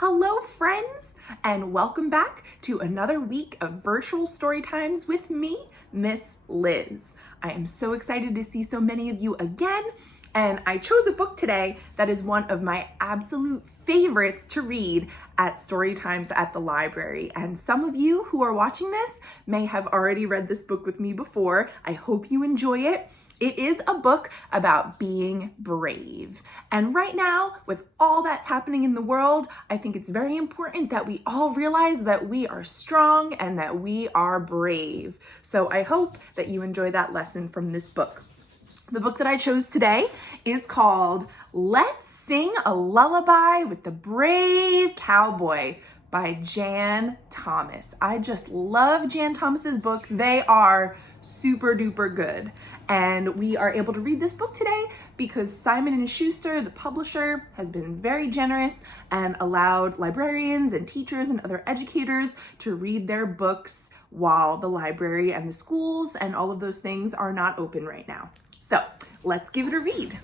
Hello, friends, and welcome back to another week of virtual story times with me, Miss Liz. I am so excited to see so many of you again, and I chose a book today that is one of my absolute favorites to read at Storytimes at the library. And some of you who are watching this may have already read this book with me before. I hope you enjoy it. It is a book about being brave. And right now, with all that's happening in the world, I think it's very important that we all realize that we are strong and that we are brave. So I hope that you enjoy that lesson from this book. The book that I chose today is called Let's Sing a Lullaby with the Brave Cowboy by Jan Thomas. I just love Jan Thomas's books. They are super duper good. And we are able to read this book today because Simon and Schuster, the publisher, has been very generous and allowed librarians and teachers and other educators to read their books while the library and the schools and all of those things are not open right now. So let's give it a read.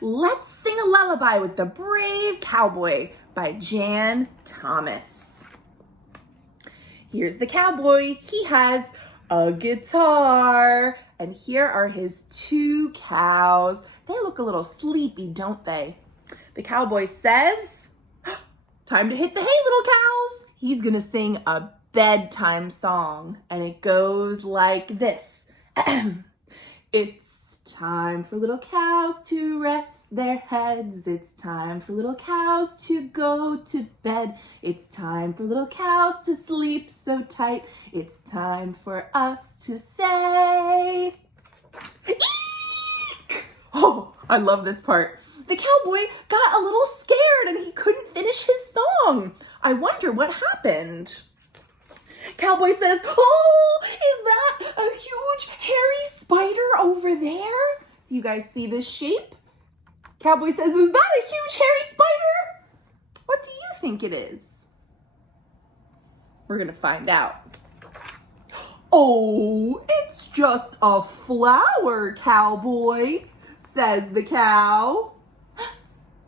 Let's Sing a Lullaby with the Brave Cowboy by Jan Thomas. Here's the cowboy. He has a guitar, and here are his two cows. They look a little sleepy, don't they? The cowboy says, "Time to hit the hay, little cows." He's gonna sing a bedtime song, and it goes like this. It's time for little cows to rest their heads. It's time for little cows to go to bed. It's time for little cows to sleep so tight. It's time for us to say, eek! Oh, I love this part. The cowboy got a little scared and he couldn't finish his song. I wonder what happened. Cowboy says, "Oh, is that a huge hairy spider over there?" Do you guys see this shape? Cowboy says, "Is that a huge hairy spider?" What do you think it is? We're gonna find out. "Oh, it's just a flower, cowboy," says the cow.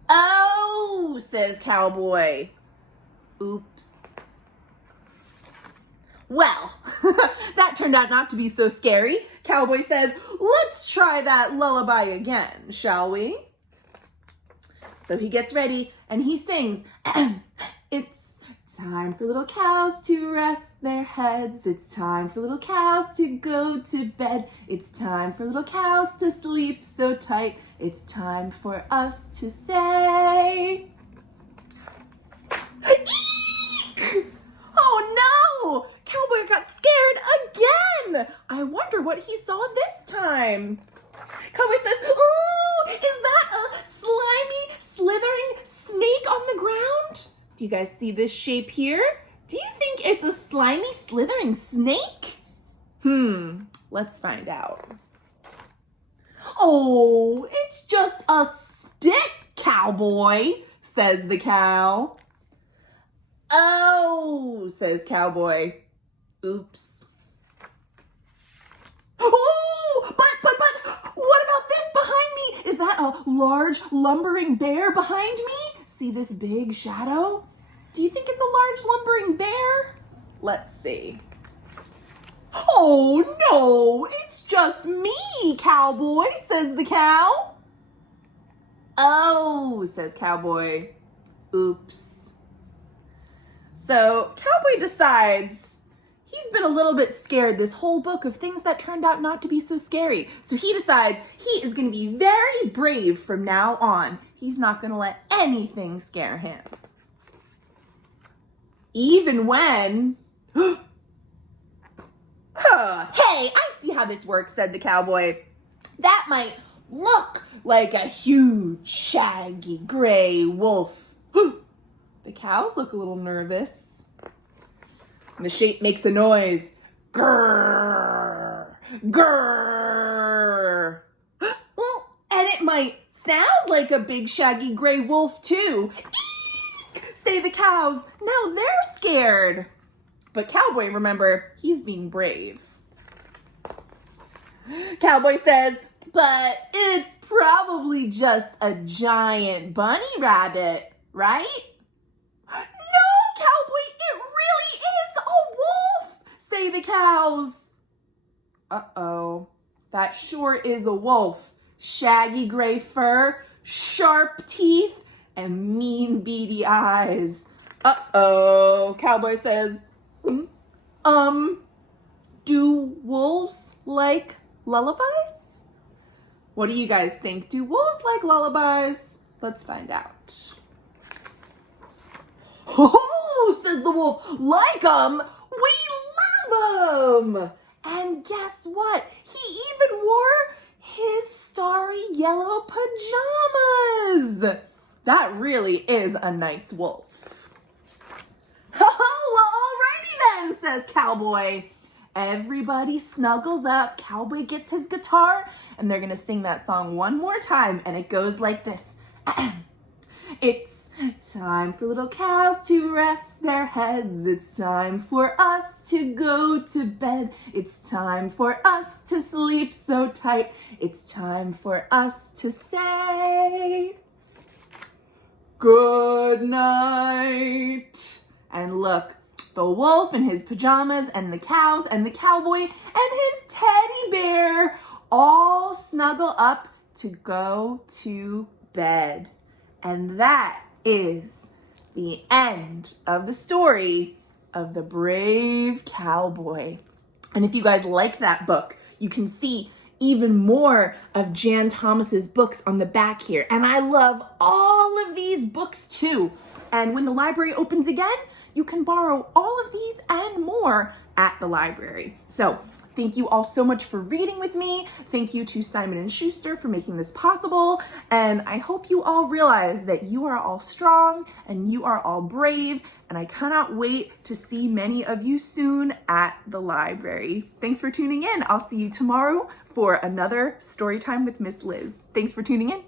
"Oh," says cowboy. Oops. Well, that turned out not to be so scary. Cowboy says, "Let's try that lullaby again, shall we?" So he gets ready and he sings, "It's time for little cows to rest their heads. It's time for little cows to go to bed. It's time for little cows to sleep so tight. It's time for us to say, eek!" Oh no! Cowboy got scared again. I wonder what he saw this time. Cowboy says, "Ooh, is that a slimy, slithering snake on the ground?" Do you guys see this shape here? Do you think it's a slimy, slithering snake? Let's find out. "Oh, it's just a stick, cowboy," says the cow. "Oh," says cowboy. Oops. "Oh, but, what about this behind me? Is that a large lumbering bear behind me? See this big shadow? Do you think it's a large lumbering bear? Let's see. Oh no, it's just me, cowboy," says the cow. "Oh," says cowboy. Oops. So Cowboy decides he's been a little bit scared this whole book of things that turned out not to be so scary. So he decides he is going to be very brave from now on. He's not going to let anything scare him. Even when, "Hey, I see how this works," said the cowboy. "That might look like a huge, shaggy, gray wolf." The cows look a little nervous. And the shape makes a noise. Grrr, grrr. Well, and it might sound like a big shaggy gray wolf too. Eek, say the cows. Now they're scared. But Cowboy, remember, he's being brave. Cowboy says, "But it's Probably just a giant bunny rabbit, right? No, Cowboy, it really is a wolf, say the cows. Uh-oh, that sure is a wolf. Shaggy gray fur, sharp teeth, and mean beady eyes. Uh-oh, Cowboy says, do wolves like lullabies? What do you guys think? Do wolves like lullabies? Let's find out. Oh, says the wolf, like 'em, we love 'em. And guess what? He even wore his starry yellow pajamas. That really is a nice wolf. Oh, well, alrighty then, says Cowboy. Everybody snuggles up. Cowboy gets his guitar, and they're gonna sing that song one more time, and it goes like this. It's time for little cows to rest their heads. It's time for us to go to bed. It's time for us to sleep so tight. It's time for us to say good night. And look, the wolf in his pajamas and the cows and the cowboy and his teddy bear all snuggle up to go to bed. And that is the end of the story of the Brave Cowboy. And if you guys like that book, you can see even more of Jan Thomas's books on the back here. And I love all of these books too. And when the library opens again, you can borrow all of these and more at the library. So thank you all so much for reading with me. Thank you to Simon and Schuster for making this possible. And I hope you all realize that you are all strong and you are all brave. And I cannot wait to see many of you soon at the library. Thanks for tuning in. I'll see you tomorrow for another story time with Miss Liz. Thanks for tuning in.